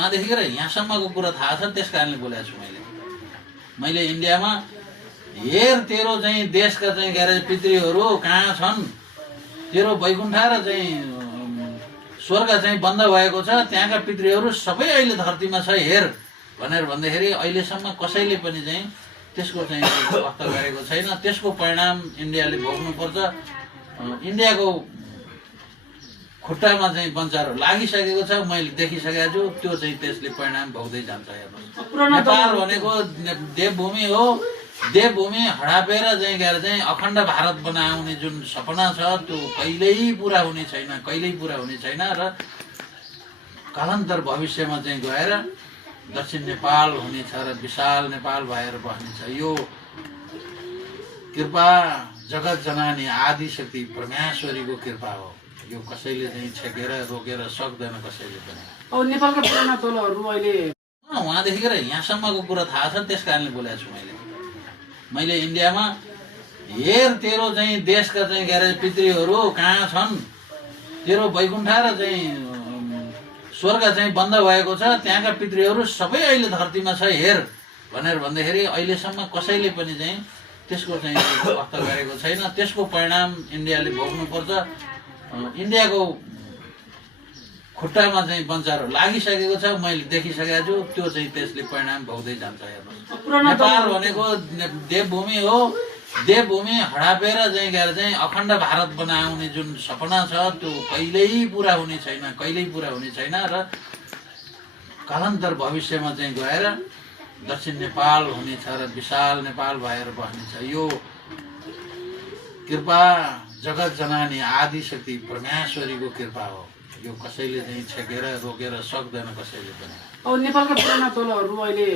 वहाँदेखि र यहाँसम्मको कुरा थाहा छ, त्यस कारणले बोलेको छु मैले इन्डियामा हेर तेरो चाहिँ देशका चाहिँ ग्यारेज पितृहरू कहाँ छन्, तेरो वैकुण्ठ र चाहिँ स्वर्ग चाहिँ बन्द भएको छ, त्यहाँका पितृहरू सबै अहिले धरतीमा छ हेर भनेर भन्दाखेरि अहिलेसम्म कसैले पनि चाहिँ त्यसको चाहिँ वास्ता गरेको छैन। त्यसको परिणाम इन्डियाले भोग्नुपर्छ। इन्डियाको खुट्टामा चाहिँ बन्चारो लागिसकेको छ, मैले देखिसकेको छु। त्यो चाहिँ त्यसले परिणाम भोग्दै जान्छ। हेर्नुहोस्, नेपाल भनेको देवभूमि हो। देवभूमि हडापेर चाहिँ गएर चाहिँ अखण्ड भारत बनाउने जुन सपना छ त्यो कहिल्यै पुरा हुने छैन र कालान्तर भविष्यमा चाहिँ गएर दक्षिण नेपाल हुनेछ र विशाल नेपाल भएर बस्नेछ। यो कृपा जगत जनानी आदिशक्ति परमेश्वरीको कृपा हो। यो कसैले चाहिँ छेकेर रोकेर सक्दैन कसैले पनि। अब नेपालका पुराना दलहरू अहिले वहाँदेखि र यहाँसम्मको कुरा थाहा छ, त्यस कारणले बोलेको छु मैले इन्डियामा हेर तेरो चाहिँ देशका चाहिँ ग्यारेज पितृहरू कहाँ छन्, तेरो वैकुण्ठ र चाहिँ स्वर्ग चाहिँ बन्द भएको छ, त्यहाँका पितृहरू सबै अहिले धरतीमा छ हेर भनेर भन्दाखेरि अहिलेसम्म कसैले पनि चाहिँ त्यसको चाहिँ वास्ता गरेको छैन। त्यसको परिणाम इन्डियाले भोग्नुपर्छ। इन्डियाको खुट्टामा चाहिँ बन्चारो लागिसकेको छ, मैले देखिसकेको छु। त्यो चाहिँ त्यसले परिणाम भोग्दै जान्छ। हेर्नुहोस्, नेपाल भनेको देवभूमि हो। देवभूमि हडापेर चाहिँ गएर चाहिँ अखण्ड भारत बनाउने जुन सपना छ त्यो कहिल्यै पुरा हुने छैन र कालान्तर भविष्यमा चाहिँ गएर दक्षिण नेपाल हुनेछ र विशाल नेपाल भएर बस्नेछ। यो कृपा जगत जनानी आदिशक्ति परमेश्वरीको कृपा हो। यो कसैले चाहिँ छेकेर रोकेर सक्दैन कसैले पनि। अब नेपालका पुराना दलहरू अहिले